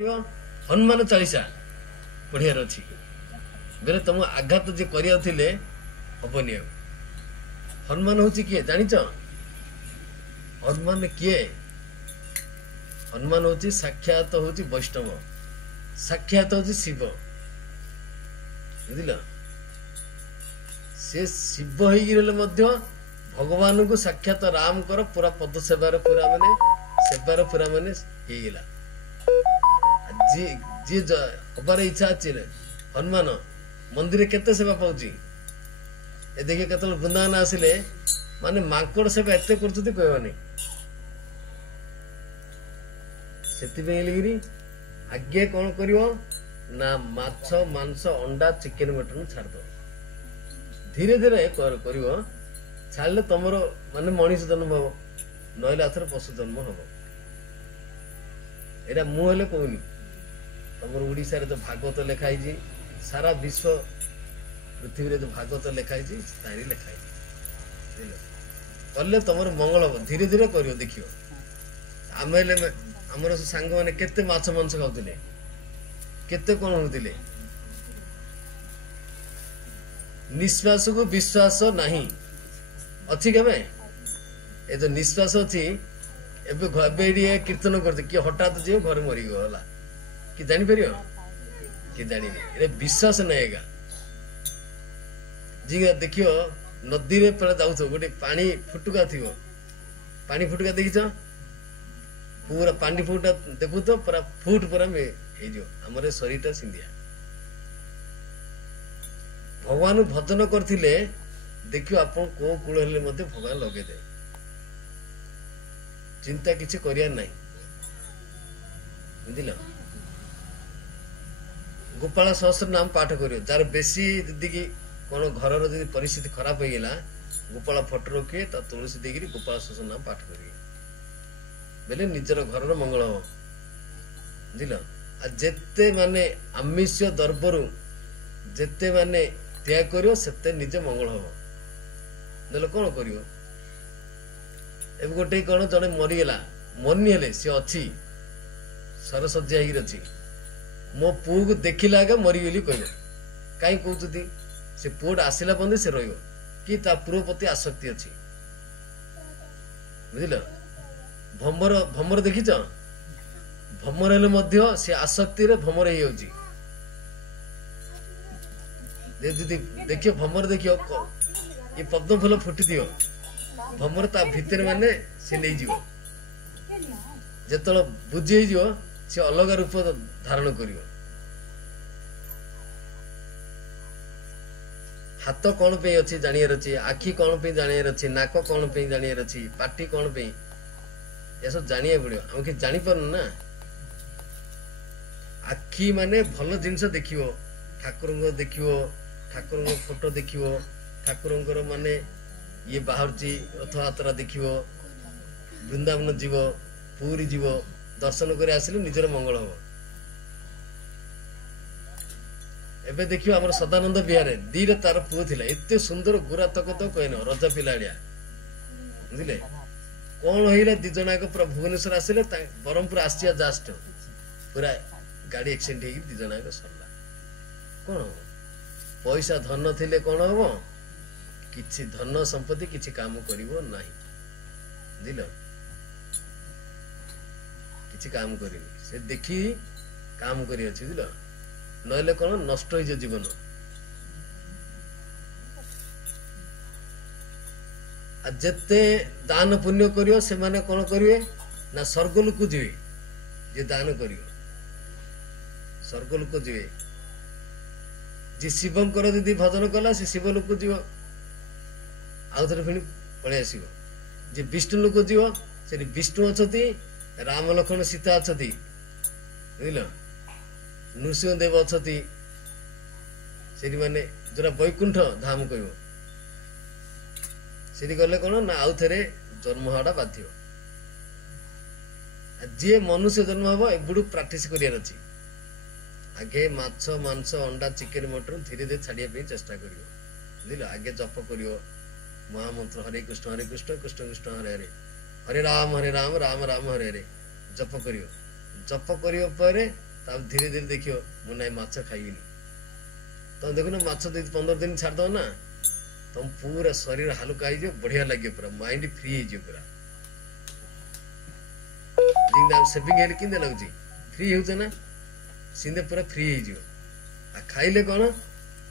हनुमान चालीसा पढ़ियार अच्छी बेले तुम आघात जे करे हबनी हनुमान हूँ किए जानिच हनुमान किए हनुमान हूँ साक्षात हूँ वैष्णव साक्षात हूँ शिव बुझल से शिव हो भगवान को साक्षात राम कर पूरा पद सेवार पूरा माने सेवार पूरा माने होगला जी जी हबार इच्छा अच्छी हनुमान मंदिर केते सेवा पाउची ए देखिए केतल वृंदावन आसिले माने मांकड़ सेवा एते करछुती कहबानी सेति बेलिगिरी आगे कौन करियो ना माछ मांस अंडा चिकन मटन छाड़ दो धीरे धीरे करियो छाड़ले तमरो माने मनीष जन्म हबो नहले आथर पशु जन्म हबो एरा मु हेले कहूनी तमर ओडिसा रे तो भागवत लिखाई सारा विश्व पृथ्वी रे जो भागवत लिखाई तारी लिखाई कले तमर मंगल हम धीरे धीरे करियो देखियो आमे हमर सांग माने केते माछ मांस खाउतिले केते कोन होतिले निश्वास को विश्वास नहीं अच्छी केबे ए जो निश्वास अच्छी एबे घबेडिए कीर्तन करते कि हठात जे घर मरी गला कि जानि परियो कि जानि रे विश्वास नहेगा जी देखियो नदी रे पर जाउथो गोटे पानी फुटुका थिवो पानी फुटुका देखिछ पूरा पानी फुटा देखु तो पूरा फुट पूरा में हे जो हमरे शरीरटा सिंधिया भगवान भजन करथिले देखियो आपण को कूल हेले मते भगवान लगे दे चिंता किछि करिया नहीं बुझिल गोपाल सहस्र नाम पाठ करियो जार बेसी दीदी की कोन घरर जदी परिस्थिति खराब हो गेला गोपाल फोटो रखिए त तुलसी देगिरी गोपाल सहस्र नाम पाठ करिए बेले निजर घरर मंगल हो बुझिल आ जेते माने आमिष दर्बरु जेते माने त्याग करियो सेते निजे मंगल हो नले कोन करियो एबे गोटे कोन जने मरिगला मनी हेले से अछि सरसज्जा ही रछि मो पु को देखिला के मरी गेली कहले काई कहउती से पुड आसिला बंदे से रहियो कि ता पूर्व प्रति आसक्ति अछि बुझिल भमर भमर देखिछ भमर हेले मध्य से आसक्ति रे भमर हे होछि दीदी देखियो भमर देखियो ये पद्म फूल फुटी दियो भमर ता भीतर माने से नहीं जीवो जेतल बुझी जीवो से अलग रूप धारण करियो हाथ कौन पे अच्छी जानियार अच्छी आखि कौन पे जानियार अच्छी नाक कौन पे जानियार अच्छी पाटी कौन पे ये सब जानिया पड़ियो हम कि जानि पारन ना आखि माने भल जिंस देखियो ठाकुर को देखियो ठाकुर को फोटो देखियो ठाकुर माने ये बाहर जी रथ यात्रा देखियो वृंदावन जीव पूरी जीव दर्शन करे आसिले निजर मंगल हो एबे देखियो हमर सदानंद बिहार दीरे तार पुओ थिला एते सुंदर गुरा तक तो कहनो रजा पिलाडिया बुझिले कोन होइले दि जनाक पूरा भुवनेश्वर आसिले बरमपुर आसिया जास्ट पूरा गाड़ी एक्सीडेंट हे दि जनाक सरला कोन पैसा धन थिले कोन होबो किछि धन संपत्ति किछि काम करिवो नाही बुझिलो किछि काम करिवो से देखि काम करि अछि बुझिलो नहले कौन नष्ट हो जीवन जेते दान पुण्य करियो से माने कौन करिवे ना स्वर्ग लोक जीवे जे दान करियो स्वर्ग लोक जीवे जे शिवंकर यदि भजन कला से शिव लोक जीव आउ थे फिर पड़े आसो जे विष्णु लोक जीव से विष्णु अच्छी राम लक्ष्मण सीता अच्छी बुझल नृसिंह देव अच्छी से माने जोरा बैकुंठ धाम कह गले कौन ना आउ थे जन्म हवा बाध्य जी मनुष्य जन्म हम एबड़ू प्राक्टिस कर आगे माछ मांस अंडा चिकेन मटन धीरे धीरे छाड़िया चेष्टा कर बुझल आगे जप कर महामंत्र हरे कृष्ण कृष्ण कृष्ण हरे हरे राम राम राम हरे हरे जप कर ତାପରେ ଧୀରେ ଧୀରେ ଦେଖିବ ମୁଁ ନାଇଁ ମାଛ ଖାଇବିନି। ତମେ ଦେଖୁନ ମାଛ 15 ଦିନ ଛାଡ଼ିଦବ ନା ତମ ପୁରା ଶରୀର ହାଲୁକା ହେଇଯିବ, ବଢିଆ ଲାଗିବ, ପୁରା ମାଇଣ୍ଡ ଫ୍ରି ହେଇଯିବ ପୁରା। ଯେମିତି ଆମେ ସେଭିଂ ହେଲେ କେମିତି ଲାଗୁଛି, ଫ୍ରି ହେଉଛ ନା, ସେମିତି ପୁରା ଫ୍ରି ହେଇଯିବ। ଆଉ ଖାଇଲେ କଣ,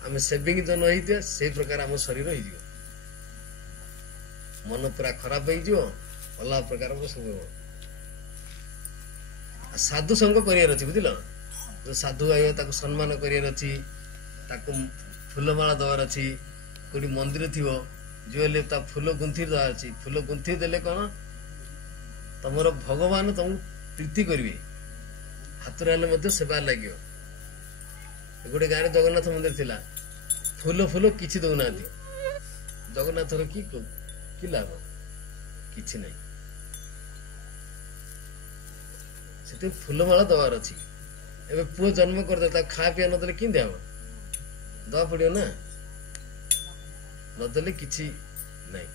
ଆମେ ସେଭିଂ ତ ନ ହେଇଥିବା ସେଇ ପ୍ରକାର ଆମ ଶରୀର ହେଇଯିବ, ମନ ପୁରା ଖରାପ ହେଇଯିବ, ଅଲଗା ପ୍ରକାର ସବୁ ହବ। ସାଧୁ ସଙ୍ଗ କରିବାର ଅଛି, ବୁଝିଲ, ଯୋଉ ସାଧୁ ଆଇବ ତାକୁ ସମ୍ମାନ କରିବାର ଅଛି, ତାକୁ ଫୁଲମାଳ ଦେବାର ଅଛି, କୋଉଠି ମନ୍ଦିର ଥିବ ଯିଏ ତା ଫୁଲ ଗୁନ୍ଥି ଦେବାର ଅଛି। ଫୁଲ ଗୁନ୍ଥି ଦେଲେ କଣ ତମର ଭଗବାନ ତମକୁ ପ୍ରୀତି କରିବେ, ହାତରେ ହେଲେ ମଧ୍ୟ ସେବା ଲାଗିବ। ଗୋଟେ ଗାଁରେ ଜଗନ୍ନାଥ ମନ୍ଦିର ଥିଲା, ଫୁଲ ଫୁଲ କିଛି ଦଉନାହାନ୍ତି, ଜଗନ୍ନାଥର କି ଲାଭ, କିଛି ନାହିଁ। ସେଠି ଫୁଲମାଳ ଦେବାର ଅଛି। ଏବେ ପୁଅ ଜନ୍ମ କରିଦେଲେ ତାକୁ ଖାଇବା ପିଇବା ନଦେଲେ କେମିତି ହବ, ଦବା ପଡିବ ନା, ନଦେଲେ କିଛି ନାହିଁ।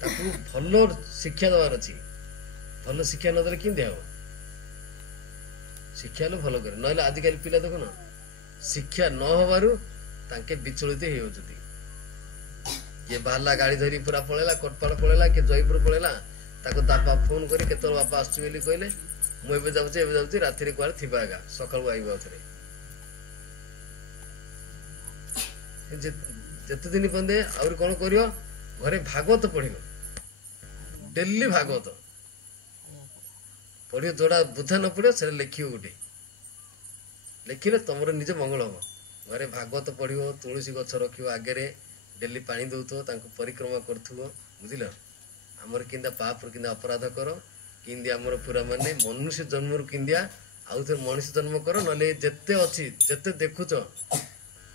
ତାକୁ ଭଲ ଶିକ୍ଷା ଦେବାର ଅଛି, ଭଲ ଶିକ୍ଷା ନଦେଲେ କେମିତି ହବ, ଶିକ୍ଷା ହେଲେ ଭଲ କରେ, ନହେଲେ ଆଜିକାଲି ପିଲା ଦେଖୁନ ଶିକ୍ଷା ନ ହବାରୁ ତାଙ୍କେ ବିଚଳିତ ହେଇଯାଉଛନ୍ତି। କିଏ ବାହାରିଲା ଗାଡି ଧରି ପୁରା ପଳେଇଲା, କଟପାଳ ପଳେଇଲା, କିଏ ଜୟପୁର ପଳେଇଲା, ତାକୁ ବାପା ଫୋନ କରି କେତେବେଳେ ବାପା ଆସୁଛି ବୋଲି କହିଲେ, ମୁଁ ଏବେ ଯାଉଛି, ରାତିରେ କୁଆଡେ ଥିବା ଆଗା, ସକାଳୁ ଆଇବ ଥରେ। ଯେତେ ଦିନ ପର୍ଯ୍ୟନ୍ତ ଆହୁରି କଣ କରିବ, ଘରେ ଭାଗବତ ପଢିବ, ଡେଲି ଭାଗବତ ପଢିବ, ଯୋଉଟା ବୁଝା ନ ପଡିବ ସେଟା ଲେଖିବ, ଗୋଟେ ଲେଖିଲେ ତମର ନିଜ ମଙ୍ଗଳ ହବ। ଘରେ ଭାଗବତ ପଢିବ, ତୁଳସୀ ଗଛ ରଖିବ ଆଗରେ, ଡେଲି ପାଣି ଦଉଥିବ, ତାଙ୍କୁ ପରିକ୍ରମା କରୁଥିବ, ବୁଝିଲ। ଆମର କିନ୍ଦିଆ ପାପରୁ କିନ୍ଦିଆ ଅପରାଧ କର, କିନ୍ଦିଆ ଆମର ପୁରା ମାନେ ମନୁଷ୍ୟ ଜନ୍ମରୁ କିନ୍ଦିଆ ଆଉ ଥରେ ମଣିଷ ଜନ୍ମ କର, ନହେଲେ ଯେତେ ଅଛି, ଯେତେ ଦେଖୁଛ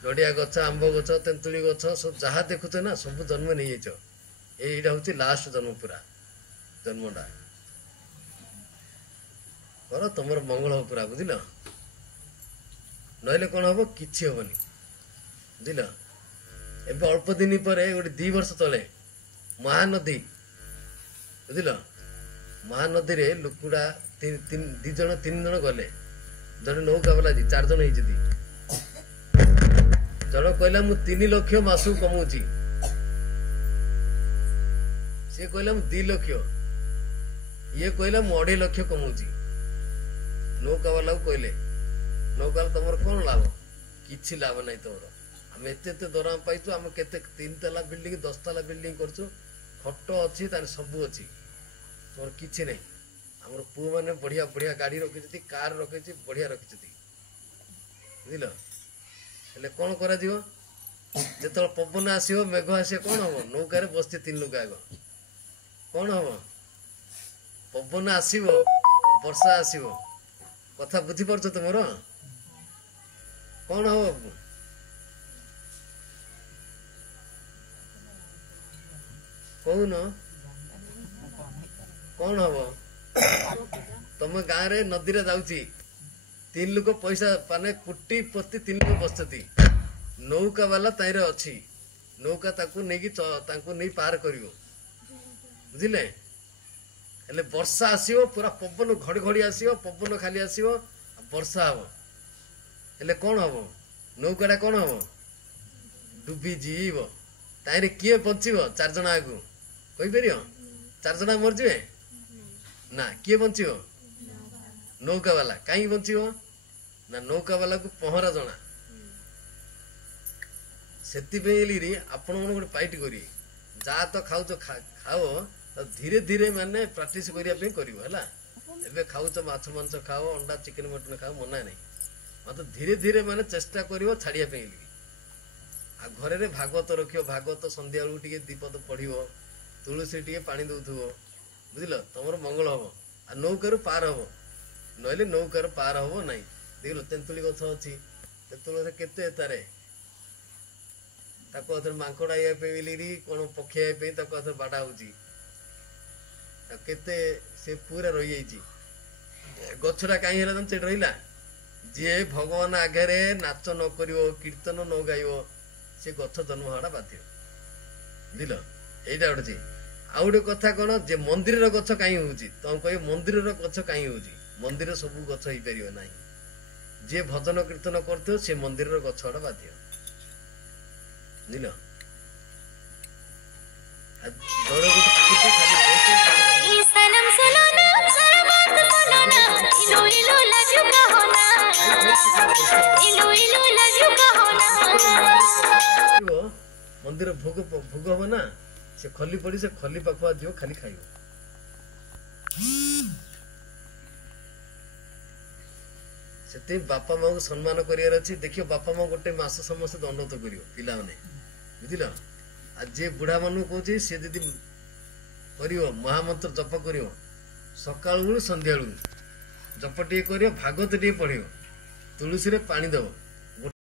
ନଡିଆ ଗଛ, ଆମ୍ବ ଗଛ, ତେନ୍ତୁଳି ଗଛ, ସବୁ ଯାହା ଦେଖୁଛ ନା ସବୁ ଜନ୍ମ ନେଇଯାଇଛ, ଏଇଟା ହଉଛି ଲାଷ୍ଟ ଜନ୍ମ, ପୁରା ଜନ୍ମଟା କର, ତମର ମଙ୍ଗଳ ହବ ପୁରା, ବୁଝିଲ। ନହେଲେ କଣ ହବ, କିଛି ହବନି, ବୁଝିଲ। ଏବେ ଅଳ୍ପ ଦିନ ପରେ ଗୋଟେ 2 ବର୍ଷ ତଳେ ମହାନଦୀ, ବୁଝିଲ, ମହାନଦୀରେ ଲୋକଟା 2 ଜଣ 3 ଜଣ ଗଲେ, ଜଣେ ନୌକା ବାଲା 4 ଜଣ ହେଇଛନ୍ତି। ଜଣ କହିଲା ମୁଁ 3 ଲକ୍ଷ ମାସକୁ କମଉଛି, ସିଏ କହିଲା ମୁଁ 2 ଲକ୍ଷ, ଇଏ କହିଲା ମୁଁ 2.5 ଲକ୍ଷ କମଉଛି। ନୌକା ବାଲାକୁ କହିଲେ, ନୌକା ବାଲା ତମର କଣ ଲାଭ, କିଛି ଲାଭ ନାହିଁ ତମର, ଆମେ ଏତେ ଦରମା ପାଇଛୁ, ଆମେ କେତେ 3 ତାଲା ବିଲ୍ଡିଂ 10 ତାଲା ବିଲ୍ଡିଂ କରୁଛୁ, ଖଟ ଅଛି, ତାହେଲେ ସବୁ ଅଛି, ତମର କିଛି ନାହିଁ। ଆମର ପୁଅ ମାନେ ବଢିଆ ବଢିଆ ଗାଡି ରଖିଛନ୍ତି, କାର ରଖିଛି, ବଢିଆ ରଖିଛନ୍ତି, ବୁଝିଲ। ହେଲେ କଣ କରାଯିବ, ଯେତେବେଳେ ପବନ ଆସିବ, ମେଘ ଆସିବ, କଣ ହବ, ନୌକାରେ ବସିছে 3 ଲୋକ ଆଗ, କଣ ହବ, ପବନ ଆସିବ, ବର୍ଷା ଆସିବ, କଥା ବୁଝିପାରୁଛ ତମର, କଣ ହବ, କହୁନ, କଣ ହବ। ତମ ଗାଁରେ ନଦୀରେ ଯାଉଛି, 3 ଲୋକ ପଇସା ମାନେ କୋଟିପତି, 3 ଲୋକ ବସିଛନ୍ତି, ନୌକା ବାଲା ତାଇରେ ଅଛି, ନୌକା ତାକୁ ନେଇ ପାର କରିବ, ବୁଝିଲେ। ହେଲେ ବର୍ଷା ଆସିବ, ପୁରା ପବନ ଘଡଘଡି ଆସିବ, ପବନ ଖାଲି ଆସିବ, ବର୍ଷା ହବ, ହେଲେ କଣ ହବ, ନୌକାଟା କଣ ହବ, ଡୁବି ଯିବ। ତାଇରେ କିଏ ବଞ୍ଚିବ, 4 ଜଣ ଆଗକୁ କହିପାରିବ, 4 ଜଣ ମରିଯିବେ ନା, କିଏ ବଞ୍ଚିବ, ନୌକା ବାଲା। କାହିଁକି ବଞ୍ଚିବ ନା, ନୌକା ବାଲାକୁ ପହଁରା ଜଣା, ସେଥିପାଇଁ ଆପଣ ମାନେ ଗୋଟେ ପାଇଟି କରିବେ, ଯାହା ତ ଖାଉଛ ଖାଅ, ଧୀରେ ଧୀରେ ମାନେ ପ୍ରାକ୍ଟିସ କରିବା ପାଇଁ କରିବ, ହେଲା। ଏବେ ଖାଉଛ ମାଛ ମାଂସ ଖାଅ, ଅଣ୍ଡା ଚିକେନ ମଟନ ଖାଅ, ମନା ନାହିଁ, ମାତ୍ର ଧୀରେ ଧୀରେ ମାନେ ଚେଷ୍ଟା କରିବ ଛାଡିବା ପାଇଁ। ଆଉ ଘରେ ଭାଗବତ ରଖିବ, ଭାଗବତ ସନ୍ଧ୍ୟା ବେଳକୁ ଟିକେ 2 ପଦ ପଢିବ, ତୁଳସୀ ଟିକେ ପାଣି ଦଉଥିବ, ବୁଝିଲ, ତମର ମଙ୍ଗଳ ହବ। ଆଉ ନୌକାରୁ ପାର ହବ, ନହେଲେ ନୌକାର ପାର ହବ ନାହିଁ। ଦେଖିଲ ତେନ୍ତୁଳି ଗଛ ଅଛି, ତେନ୍ତୁଳି ଗଛ କେତେ ତାରେ, ତାକୁ ଆଥରେ ମାଙ୍କଡ ଆଇବା ପାଇଁ ବୋଲିକି କଣ ପକ୍ଷୀ ଆଇବା ପାଇଁ ତାକୁ ଆଥରେ ବାଡା ହଉଛି, କେତେ ସେ ପୁରା ରହିଯାଇଛି। ଗଛଟା କାହିଁ ହେଲା ସେଠି ରହିଲା, ଯିଏ ଭଗବାନ ଆଗରେ ନାଚ ନ କରିବ, କୀର୍ତ୍ତନ ନ ଗାଇବ, ସେ ଗଛ ଜନ୍ମ ହବାଟା ବାଧ୍ୟ, ବୁଝିଲ। ଏଇଟା ଗୋଟେ। ଆଉ ଗୋଟେ କଥା କଣ, ଯେ ମନ୍ଦିରର ଗଛ କାହିଁ ହଉଛି, ତମେ କହିବ ମନ୍ଦିରର ଗଛ କାହିଁ ହଉଛି, ମନ୍ଦିର ସବୁ ଗଛ ହେଇପାରିବ ନାହିଁ, ଯେ ଭଜନ କୀର୍ତ୍ତନ କରୁଥିବ ସେ ମନ୍ଦିରର ଗଛ ଗୁଡା ବାଧିବ ବୁଝିଲ। ଜଣେ ଗୋଟେ ଖାଲି ମନ୍ଦିର ଭୋଗ ହବ ନା, ସେ ଖଲି ପଡି ସେ ଖଲି ପାଖୁଆ ଯିବ ଖାଲି ଖାଇବ। ସେଥିପାଇଁ ବାପା ମାଙ୍କୁ ସମ୍ମାନ କରିବାର ଅଛି। ଦେଖିବ ବାପା ମା ଗୋଟେ ମାସ ସମସ୍ତେ ଦଣ୍ଡତ କରିବ ପିଲାମାନେ ବୁଝିଲ। ଆଉ ଯିଏ ବୁଢା ମାନଙ୍କୁ କହୁଛି ସେ ଯଦି କରିବ ମହାମନ୍ତ୍ର ଜପ କରିବ ସକାଳୁ ସନ୍ଧ୍ୟା ବେଳକୁ ଜପ ଟିକେ କରିବ, ଭାଗବତ ଟିକେ ପଢିବ, ତୁଳସୀରେ ପାଣି ଦବ,